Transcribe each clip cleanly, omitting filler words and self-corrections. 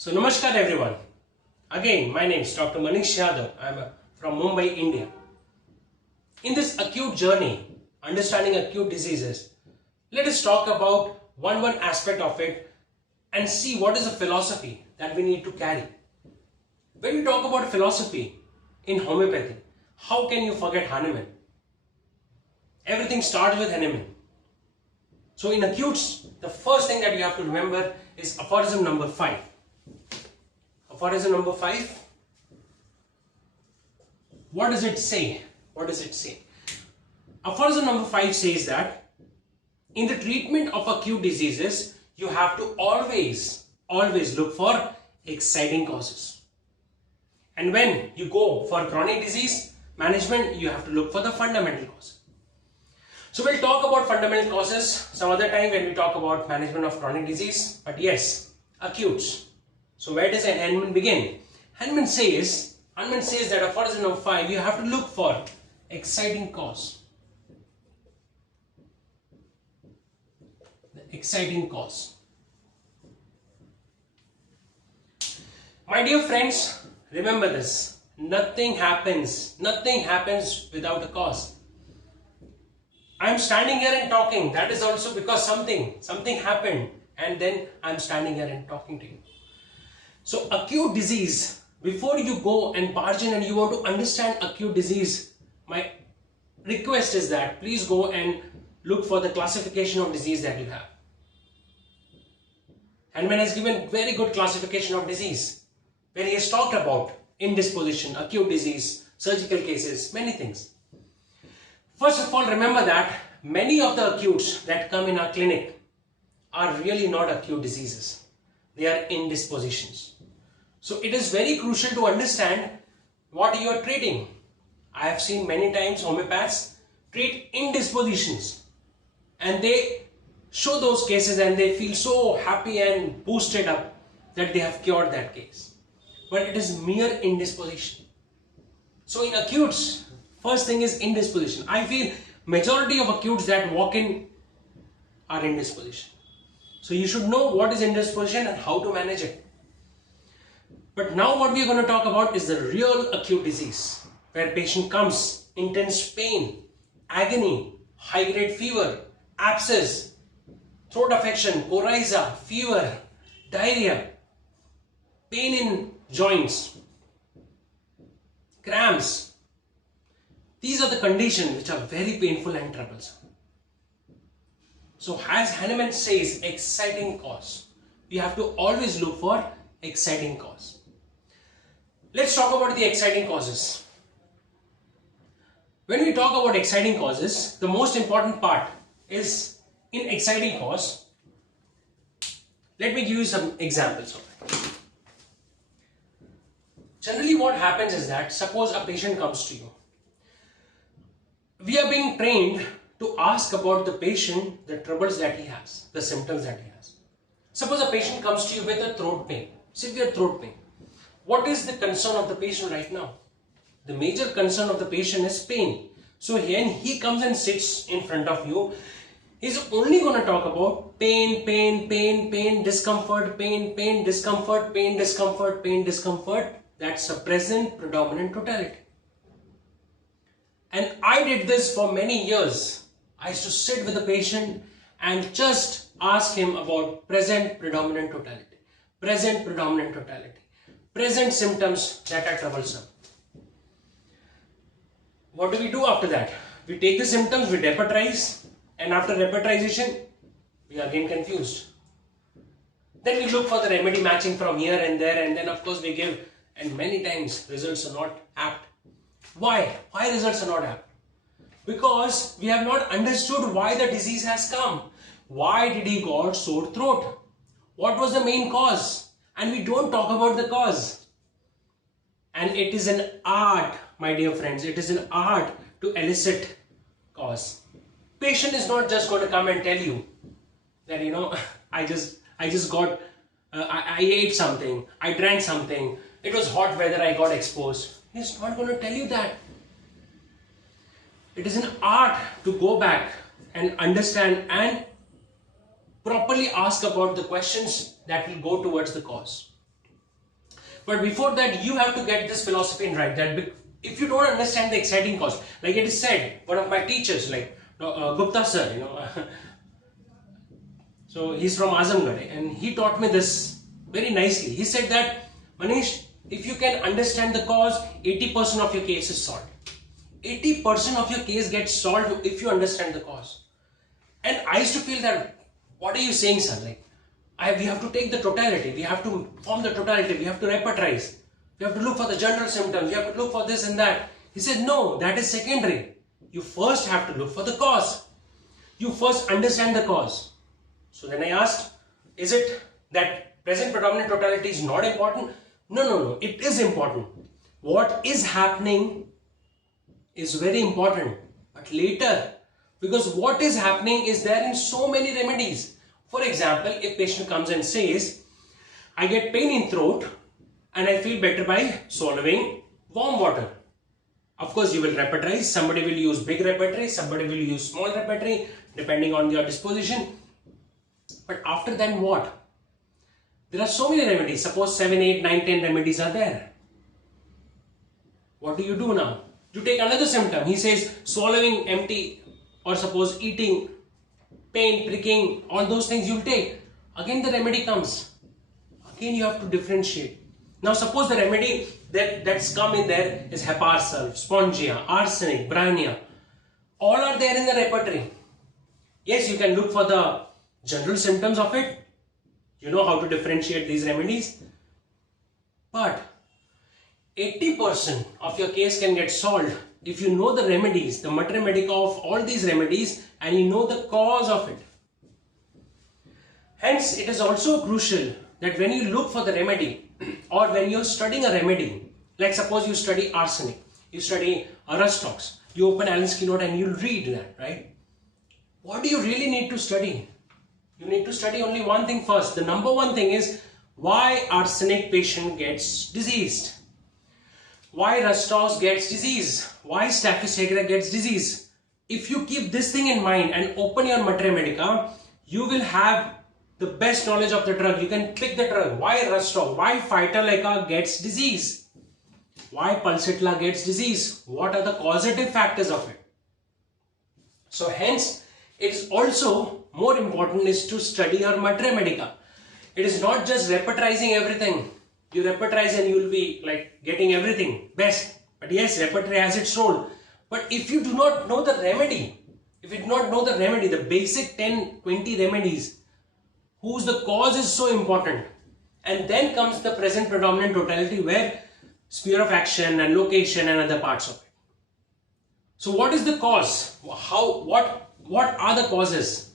So namaskar everyone. Again, my name is Dr. Manish Yadav. I am from Mumbai, India. In this acute journey, understanding acute diseases, let us talk about one aspect of it and see what is the philosophy that we need to carry. When we talk about philosophy in homeopathy, how can you forget Hahnemann? Everything starts with Hahnemann. So in acutes, the first thing that you have to remember is aphorism number 5. Aphorism number 5. What does it say? What does it say? Aphorism number 5 says that in the treatment of acute diseases, you have to always look for exciting causes. And when you go for chronic disease management, you have to look for the fundamental cause. So we'll talk about fundamental causes some other time when we talk about management of chronic disease. But yes, acutes. So where does Hahnemann begin? Hahnemann says that aphorism number 5, you have to look for exciting cause. The exciting cause. My dear friends, remember this. Nothing happens without a cause. I am standing here and talking. That is also because something happened, and then I am standing here and talking to you. So acute disease, before you go and barge in and you want to understand acute disease, my request is that please go and look for the classification of disease that you have. Hahnemann has given very good classification of disease, where he has talked about indisposition, acute disease, surgical cases, many things. First of all, remember that many of the acutes that come in our clinic are really not acute diseases. They are indispositions. So it is very crucial to understand what you are treating. I have seen many times homeopaths treat indispositions and they show those cases and they feel so happy and boosted up that they have cured that case. But it is mere indisposition. So in acutes, first thing is indisposition. I feel majority of acutes that walk in are indisposition. So you should know what is indisposition and how to manage it. But now what we are going to talk about is the real acute disease, where patient comes, intense pain, agony, high-grade fever, abscess, throat affection, coryza, fever, diarrhea, pain in joints, cramps. These are the conditions which are very painful and troublesome. So as Hahnemann says, exciting cause. You have to always look for exciting cause. Let's talk about the exciting causes. When we talk about exciting causes, the most important part is in exciting cause. Let me give you some examples of it. Generally what happens is that, suppose a patient comes to you. We are being trained to ask about the patient, the troubles that he has, the symptoms that he has. Suppose a patient comes to you with a throat pain, severe throat pain. What is the concern of the patient right now? The major concern of the patient is pain. So when he comes and sits in front of you, he's only going to talk about pain, discomfort, pain, discomfort, discomfort. That's a present predominant totality. And I did this for many years. I used to sit with the patient and just ask him about present predominant totality, present symptoms that are troublesome. What do we do after that? We take the symptoms, we repertorize, and after repertorization, we are again confused. Then we look for the remedy matching from here and there, and then of course we give, and many times results are not apt. Why? Why results are not apt? Because we have not understood why the disease has come. Why did he got sore throat? What was the main cause? And we don't talk about the cause. And it is an art, my dear friends, it is an art to elicit cause. Patient is not just going to come and tell you that, I ate something, I drank something, it was hot weather, I got exposed. He's not going to tell you that. It is an art to go back and understand and properly ask about the questions that will go towards the cause. But before that, you have to get this philosophy in right, that if you don't understand the exciting cause, like it is said, one of my teachers, like Gupta sir, so he's from Azamgarh, and he taught me this very nicely. He said that, Manish, if you can understand the cause, 80% of your case is solved. 80% of your case gets solved if you understand the cause. And I used to feel that, what are you saying, sir? Like, we have to take the totality, we have to form the totality, we have to repertorize, we have to look for the general symptoms, we have to look for this and that. He said, no, that is secondary. You first have to look for the cause. You first understand the cause. So then I asked, is it that present predominant totality is not important? No, it is important. What is happening is very important, but later, because what is happening is there in so many remedies. For example, if patient comes and says, I get pain in throat and I feel better by swallowing warm water. Of course, you will repertorize. Somebody will use big repertory, somebody will use small repertory, depending on your disposition. But after then what? There are so many remedies. Suppose 7, 8, 9, 10 remedies are there. What do you do now? You take another symptom. He says swallowing empty, or suppose eating, pain, pricking, all those things you'll take. Again the remedy comes. Again you have to differentiate. Now suppose the remedy that's come in there is heparsol, spongia, arsenic, bryonia. All are there in the repertory. Yes, you can look for the general symptoms of it. You know how to differentiate these remedies. But 80% of your case can get solved if you know the remedies, the mater medica of all these remedies, and you know the cause of it. Hence, it is also crucial that when you look for the remedy, or when you're studying a remedy, like suppose you study arsenic, you study Arastox, you open Allen's keynote and you read that, right? What do you really need to study? You need to study only one thing first. The number one thing is why arsenic patient gets diseased. Why Rustos gets disease? Why Staphylococcus aureus gets disease? If you keep this thing in mind and open your mater medica, you will have the best knowledge of the drug. You can pick the drug. Why Rustos? Why Phytolacca gets disease? Why Pulsatilla gets disease? What are the causative factors of it? So hence, it is also more important is to study your mater medica. It is not just repertorizing everything. You repertorize and you will be like getting everything best. But yes, repertory has its role. But if you do not know the remedy, the basic 10, 20 remedies, whose the cause is so important. And then comes the present predominant totality where sphere of action and location and other parts of it. So what is the cause? What are the causes?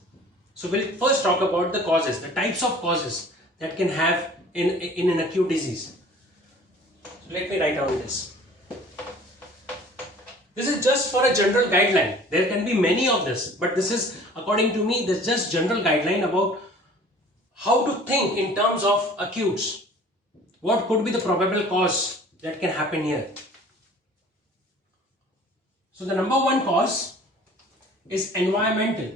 So we'll first talk about the causes, the types of causes that can have in an acute disease. So let me write down this. This is just for a general guideline. There can be many of this, but this is, according to me, this is just general guideline about how to think in terms of acutes. What could be the probable cause that can happen here? So the number one cause is environmental.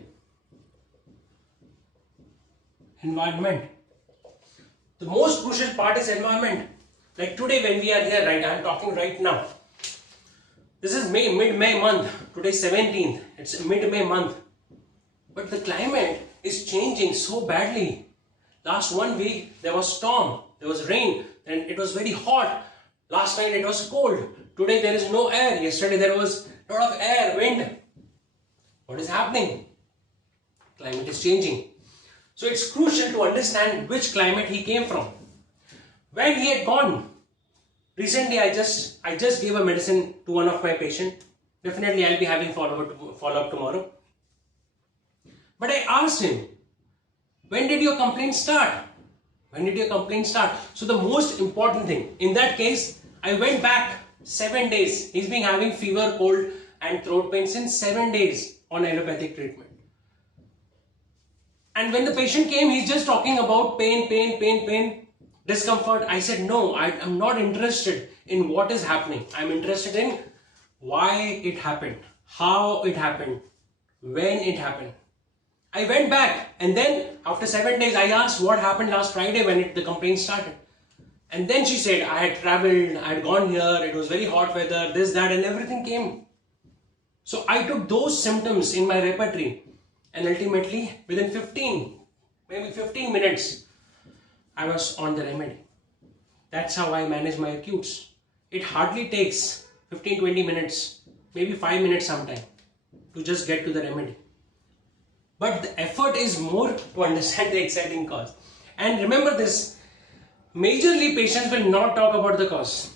Environment. The most crucial part is environment. Like today when we are here, right, I am talking right now. This is mid-May month. Today 17th. It's mid-May month. But the climate is changing so badly. Last 1 week there was storm, there was rain, and it was very hot. Last night it was cold. Today there is no air. Yesterday there was a lot of air, wind. What is happening? Climate is changing. So it's crucial to understand which climate he came from. When he had gone, recently I just gave a medicine to one of my patients. Definitely I'll be having follow-up tomorrow. But I asked him, when did your complaint start? When did your complaint start? So the most important thing, in that case, I went back 7 days. He's been having fever, cold and throat pain since 7 days on allopathic treatment. And when the patient came, he's just talking about pain, discomfort. I said, no, I'm not interested in what is happening. I'm interested in why it happened, how it happened, when it happened. I went back and then after 7 days, I asked what happened last Friday when the complaint started. And then she said, I had traveled, I had gone here, it was very hot weather, this, that, and everything came. So I took those symptoms in my repertory, and ultimately within 15 minutes, I was on the remedy. That's how I manage my acutes. It hardly takes 15-20 minutes, maybe 5 minutes sometime, to just get to the remedy. But the effort is more to understand the exciting cause. And remember this, majorly patients will not talk about the cause.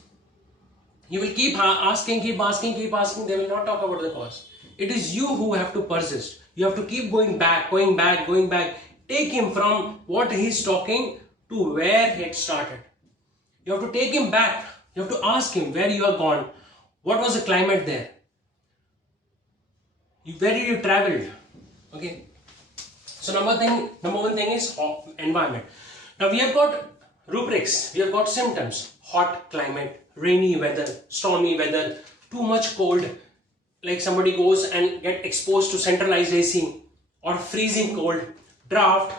You will keep asking, they will not talk about the cause. It is you who have to persist. You have to keep going back. Take him from what he's talking to where it started. You have to take him back. You have to ask him where you are gone. What was the climate there? Where did you travel? Okay. So number one thing is environment. Now we have got rubrics. We have got symptoms. Hot climate, rainy weather, stormy weather, too much cold. Like somebody goes and get exposed to centralized AC, or freezing cold, draft,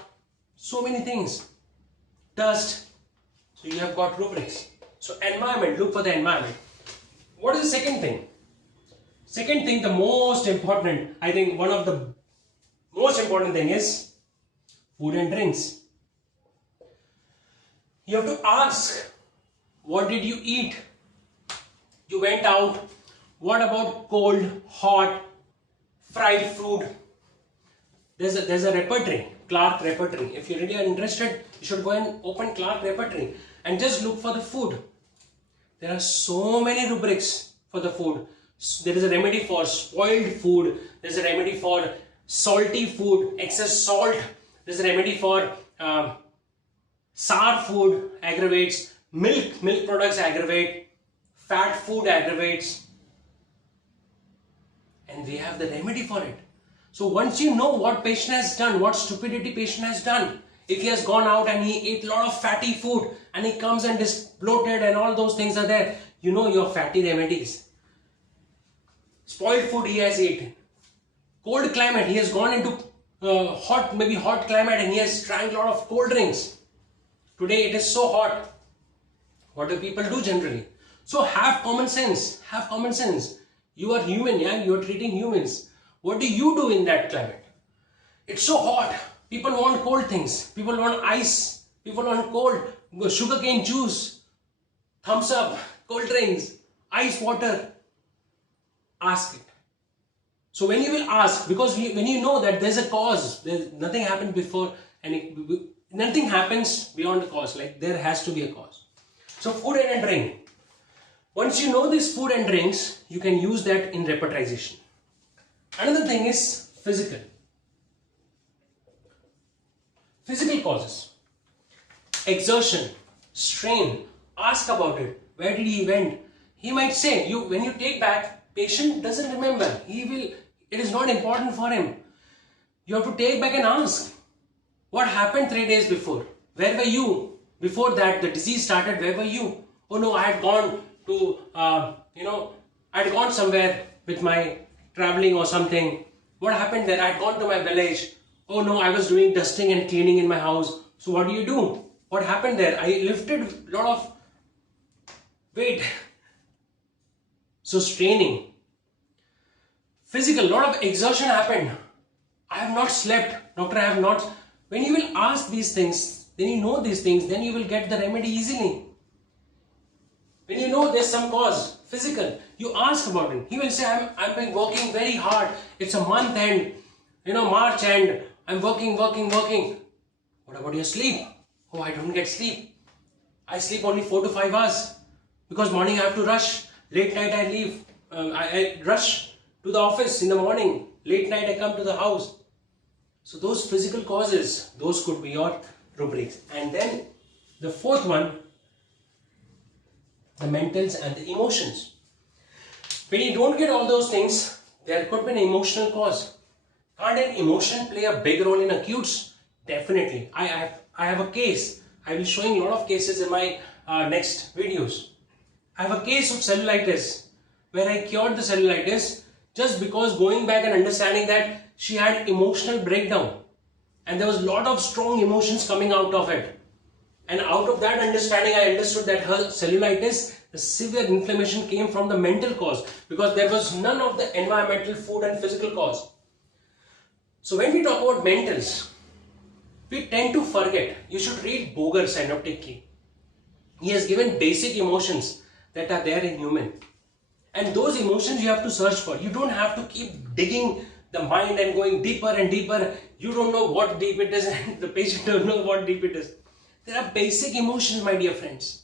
so many things. Dust. So you have got rubrics. So environment, look for the environment. What is the second thing? Second thing, the most important, I think one of the most important thing is food and drinks. You have to ask, what did you eat? You went out. What about cold, hot, fried food? There's a repertory, Clark repertory. If you really are interested, you should go and open Clark repertory and just look for the food. There are so many rubrics for the food. There is a remedy for spoiled food. There is a remedy for salty food, excess salt. There is a remedy for sour food aggravates, milk products aggravate, fat food aggravates, and we have the remedy for it. So once you know what patient has done, what stupidity patient has done, if he has gone out and he ate a lot of fatty food and he comes and is bloated and all those things are there, you know your fatty remedies. Spoiled food he has eaten. Cold climate, he has gone into hot climate and he has drank a lot of cold drinks. Today it is so hot. What do people do generally? So have common sense. Have common sense. You are human, yeah? You are treating humans. What do you do in that climate? It's so hot. People want cold things. People want ice. People want cold sugarcane juice, thumbs up, cold drinks, ice water. Ask it. So when you will ask, because when you know that there's a cause, nothing happened before and nothing happens beyond the cause, like there has to be a cause. So food and drink. Once you know these food and drinks, you can use that in repertorization. Another thing is physical. Physical causes. Exertion, strain, ask about it. Where did he went? He might say, when you take back, patient doesn't remember. It is not important for him. You have to take back and ask. What happened 3 days before? Where were you? Before that, the disease started, where were you? Oh no, I had gone to, I had gone somewhere with my traveling or something. What happened there? I had gone to my village. Oh no, I was doing dusting and cleaning in my house. So what do? What happened there? I lifted a lot of weight. So straining. Physical, lot of exertion happened. I have not slept. Doctor, I have not. When you will ask these things, then you know these things, then you will get the remedy easily. When you know there's some cause, physical, you ask about it. He will say, I've been working very hard. It's a month end, March end. I'm working. What about your sleep? Oh, I don't get sleep. I sleep only 4 to 5 hours because morning I have to rush. Late night I leave. I rush to the office in the morning. Late night I come to the house. So those physical causes, those could be your rubrics. And then the fourth one, the mentals and the emotions. When you don't get all those things, there could be an emotional cause. Can't an emotion play a big role in acutes? Definitely. I have a case. I will be showing a lot of cases in my next videos. I have a case of cellulitis where I cured the cellulitis just because going back and understanding that she had emotional breakdown and there was a lot of strong emotions coming out of it. And out of that understanding, I understood that her cellulitis, the severe inflammation, came from the mental cause, because there was none of the environmental, food and physical cause. So when we talk about mentals, we tend to forget. You should read Boger's synoptic key. He has given basic emotions that are there in human. And those emotions you have to search for. You don't have to keep digging the mind and going deeper and deeper. You don't know what deep it is and the patient don't know what deep it is. There are basic emotions, my dear friends.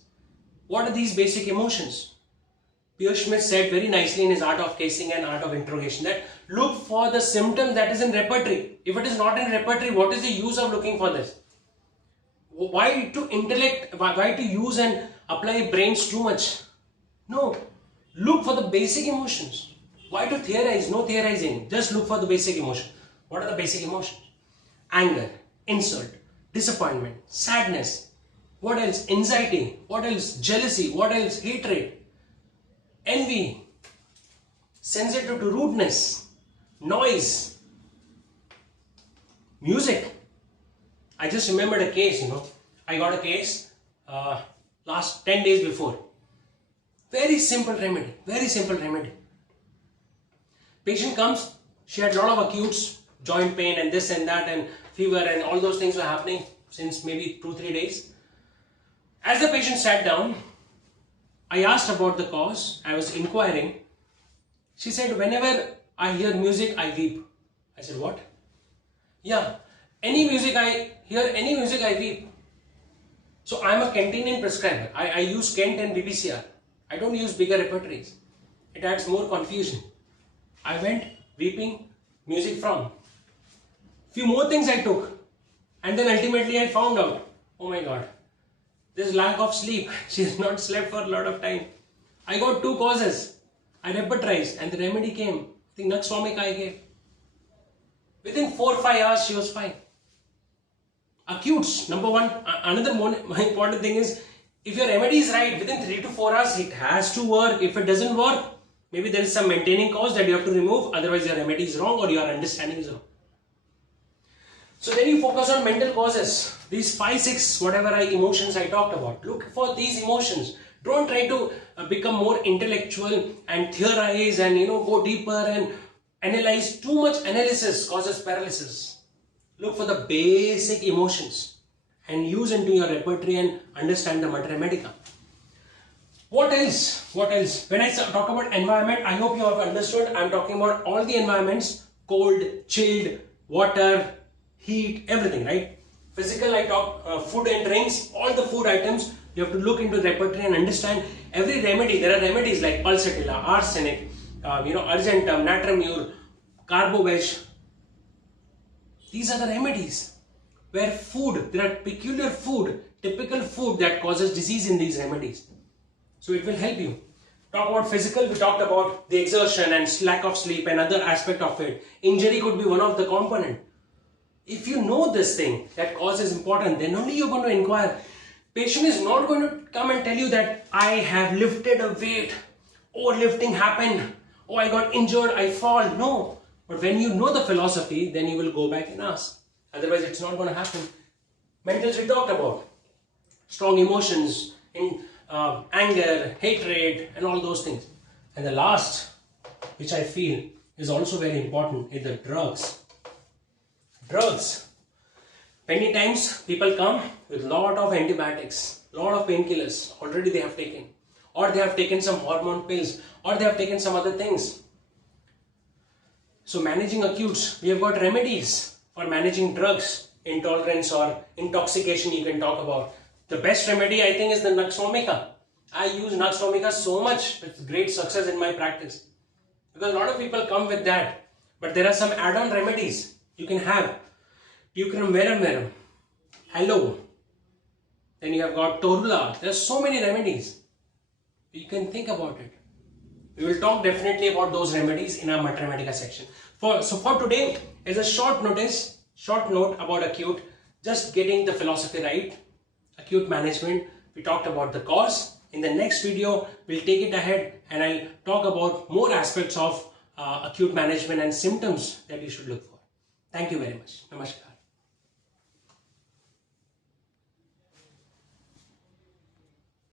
What are these basic emotions? Pierre Schmidt said very nicely in his Art of Casing and Art of Interrogation that look for the symptom that is in repertory. If it is not in repertory, what is the use of looking for this? Why to intellect, why to use and apply brains too much? No, look for the basic emotions. Why to theorize? No theorizing. Just look for the basic emotion. What are the basic emotions? Anger, insult, disappointment, sadness. What else? Anxiety. What else? Jealousy. What else? Hatred, envy, sensitive to rudeness, noise, music. I just remembered a case, I got a case last 10 days before. Very simple remedy, very simple remedy. Patient comes, she had a lot of acutes, joint pain and this and that and fever and all those things were happening since maybe 2-3 days. As the patient sat down, I asked about the cause. I was inquiring. She said, whenever I hear music, I weep. I said, what? Yeah, any music I hear, any music I weep. So I'm a Kentinian prescriber. I use Kent and BPCR. I don't use bigger repertories. It adds more confusion. I went weeping, music from. Few more things I took. And then ultimately I found out, oh my God, this lack of sleep. She has not slept for a lot of time. I got 2 causes. I repertorized and the remedy came. I think Nux vomica I gave. Within 4 or 5 hours she was fine. Acutes, number one. Another more important thing is, if your remedy is right, within 3 to 4 hours it has to work. If it doesn't work, maybe there is some maintaining cause that you have to remove. Otherwise your remedy is wrong or your understanding is wrong. So then you focus on mental causes. These 5-6 whatever emotions I talked about. Look for these emotions. Don't try to become more intellectual and theorize and go deeper and analyze. Too much analysis causes paralysis. Look for the basic emotions and use into your repertory and understand the materia medica. What else? What else? When I talk about environment, I hope you have understood. I'm talking about all the environments: cold, chilled, water, heat, everything, right? Physical, I talk food and drinks, all the food items. You have to look into the repertory and understand every remedy. There are remedies like pulsatilla, arsenic, argentum, natramur, carbobesh. These are the remedies where food, there are peculiar food, typical food that causes disease in these remedies. So it will help you. Talk about physical, we talked about the exertion and lack of sleep and other aspect of it. Injury could be one of the component. If you know this thing, that cause is important, then only you're going to inquire. Patient is not going to come and tell you that I have lifted a weight, overlifting happened, oh I got injured, I fall. No. But when you know the philosophy, then you will go back and ask. Otherwise it's not going to happen. Mentals we talked about. Strong emotions, anger, hatred and all those things. And the last, which I feel is also very important, is the drugs. Drugs. Many times people come with lot of antibiotics, lot of painkillers already they have taken, or they have taken some hormone pills, or they have taken some other things. So managing acutes, we have got remedies for managing drugs, intolerance or intoxication you can talk about. The best remedy I think is the Nux vomica. I use Nux vomica so much with great success in my practice. Because a lot of people come with that. But there are some add-on remedies you can have. Tucrum verum, hello. Then you have got torula. There are so many remedies. You can think about it. We will talk definitely about those remedies in our materia medica section. So for today, is a short note about acute, just getting the philosophy right. Acute management, we talked about the cause. In the next video, we'll take it ahead and I'll talk about more aspects of acute management and symptoms that you should look for. Thank you very much. Namaskar.